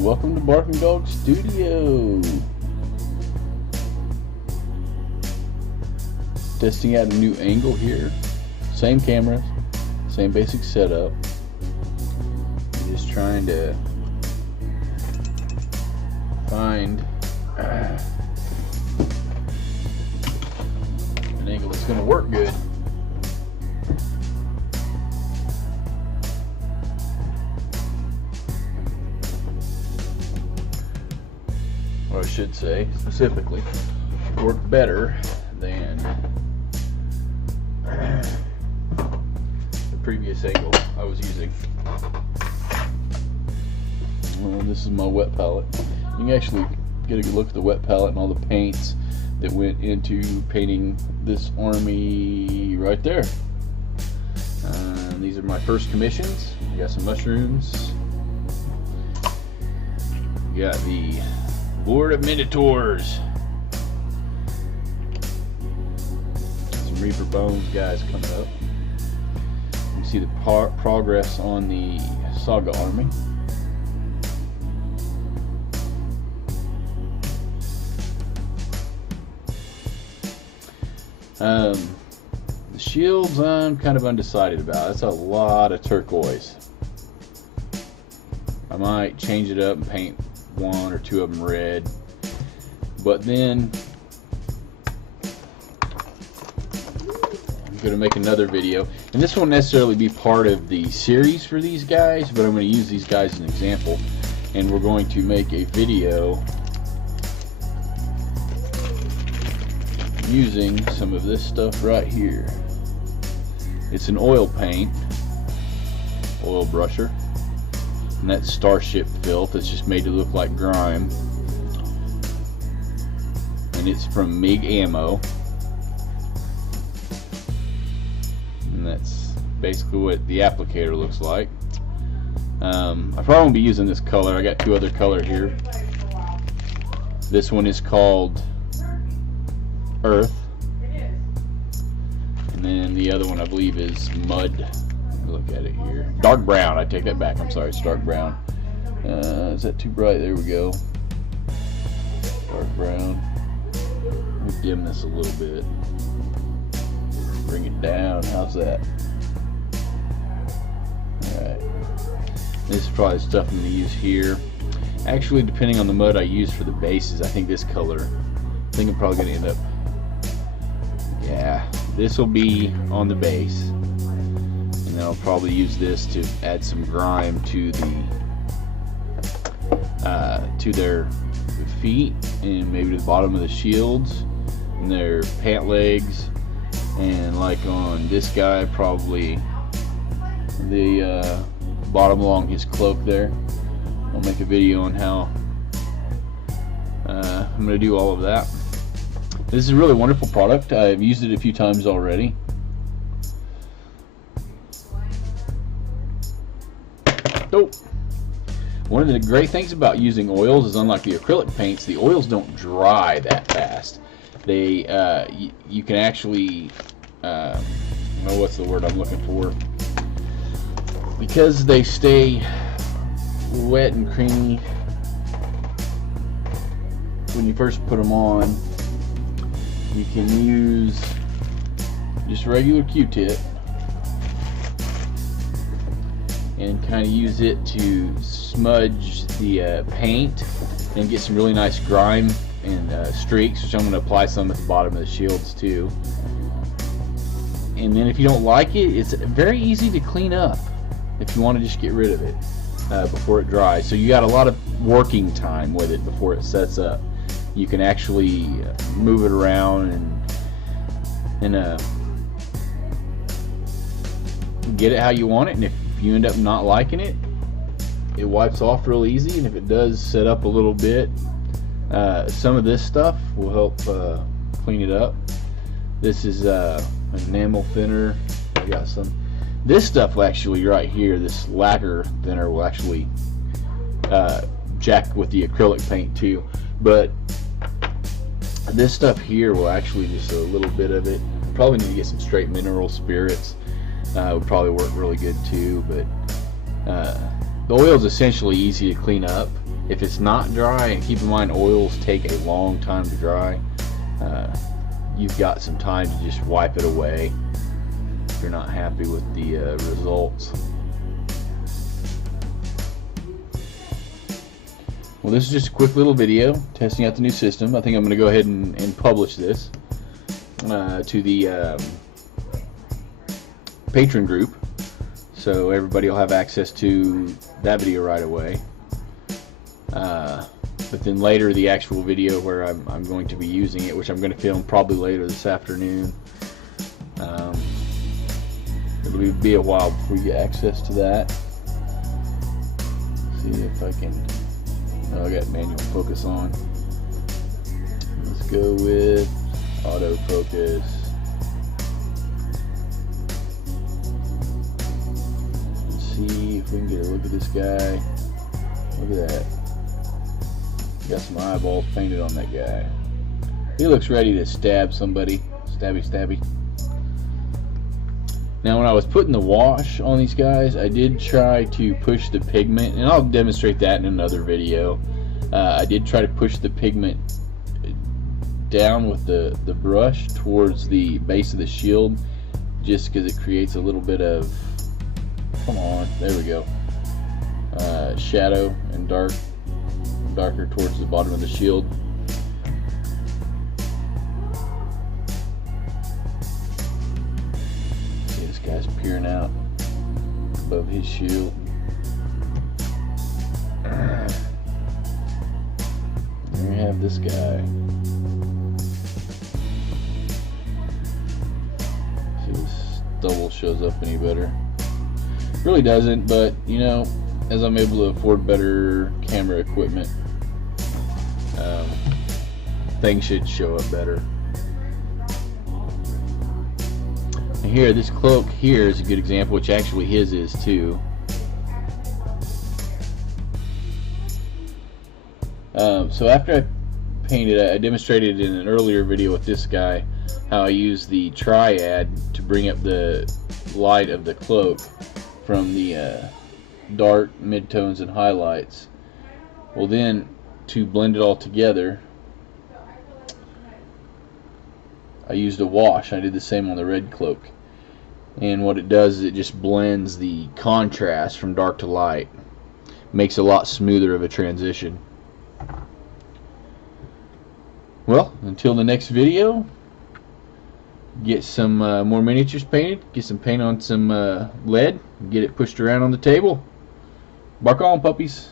Welcome to Barking Dog Studio. Testing out a new angle here. Same cameras, same basic setup. Just trying to find an angle that's going to work good. Or I should say, specifically, work better than the previous angle I was using. Well, this is my wet palette. You can actually get a good look at the wet palette and all the paints that went into painting this army right there. These are my first commissions. We got some mushrooms. We got the Lord of Minotaurs. Some Reaper Bones guys coming up. You can see the progress on the Saga army. The shields I'm kind of undecided about. That's a lot of turquoise. I might change it up and paint one or two of them red, but then I'm going to make another video, and this won't necessarily be part of the series for these guys, but I'm going to use these guys as an example, and we're going to make a video using some of this stuff right here. It's an oil paint, oil brusher, and that's Starship filth. It's just made to look like grime, and it's from MiG Ammo, and that's basically what the applicator looks like. I probably won't be using this color. I got two other colors here. This one is called Earth, and then the other one I believe is Mud. Look at it here. Dark brown. I take that back. I'm sorry. It's dark brown. Is that too bright? There we go. Dark brown. Let me dim this a little bit. Bring it down. How's that? Alright. This is probably stuff I'm going to use here. Actually, depending on the mud I use for the bases, I think this color, I think I'm probably going to end up, yeah, this will be on the base. And then I'll probably use this to add some grime to the to their feet, and maybe to the bottom of the shields and their pant legs, and like on this guy, probably the bottom along his cloak there. I'll make a video on how I'm going to do all of that. This is a really wonderful product. I've used it a few times already. Oh. One of the great things about using oils is, unlike the acrylic paints, the oils don't dry that fast. They, you can actually, I don't know what's the word I'm looking for, because they stay wet and creamy when you first put them on. You can use just regular Q-tip and kind of use it to smudge the paint and get some really nice grime and streaks, which I'm going to apply some at the bottom of the shields too. And then if you don't like it, it's very easy to clean up if you want to just get rid of it before it dries. So you got a lot of working time with it before it sets up. You can actually move it around and get it how you want it, and if you end up not liking it, it wipes off real easy. And if it does set up a little bit, some of this stuff will help clean it up. This is an enamel thinner. I got some. This stuff will actually, right here, this lacquer thinner will actually jack with the acrylic paint too, but this stuff here will actually, just a little bit of it, probably need to get some straight mineral spirits. Would probably work really good too, but the oil is essentially easy to clean up. If it's not dry, and keep in mind oils take a long time to dry, you've got some time to just wipe it away if you're not happy with the results. Well, this is just a quick little video testing out the new system. I think I'm going to go ahead and publish this to the Patreon group, so everybody will have access to that video right away. But then later, the actual video where I'm going to be using it, which I'm going to film probably later this afternoon. It'll be a while before you get access to that. See if I can. Oh, I got manual focus on. Let's go with autofocus. Let's see if we can get a look at this guy. Look at that. Got some eyeballs painted on that guy. He looks ready to stab somebody. Stabby, stabby. Now, when I was putting the wash on these guys, I did try to push the pigment, and I'll demonstrate that in another video. I did try to push the pigment down with the brush towards the base of the shield, just because it creates a little bit of, come on, there we go, shadow and darker towards the bottom of the shield. See, this guy's peering out above his shield. There we have this guy. See if this double shows up any better. Really doesn't, but you know, as I'm able to afford better camera equipment, things should show up better. And here, this cloak here is a good example, which actually his is too. So after I painted, I demonstrated in an earlier video with this guy how I use the triad to bring up the light of the cloak from the dark, midtones, and highlights. Well, then to blend it all together, I used a wash. I did the same on the red cloak, and what it does is it just blends the contrast from dark to light, makes a lot smoother of a transition. Well, until the next video, get some more miniatures painted, get some paint on some lead, get it pushed around on the table. Bark on, puppies.